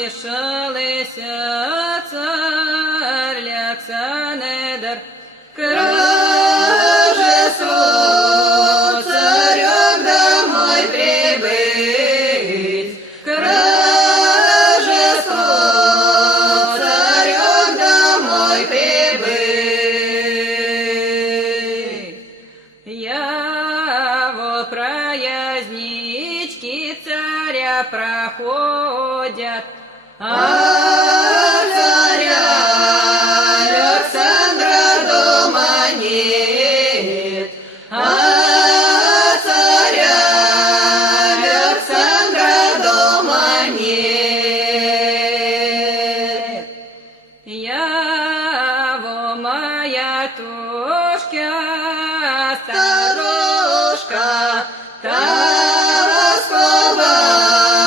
Обішалися цар Александр, княжество царем домой прибыть, княжество царем домой прибыть. Яво проязнички царя проходят, а царя Александра дома нет, а царя Александра дома нет. Яво моя тушка, старушка, та расковала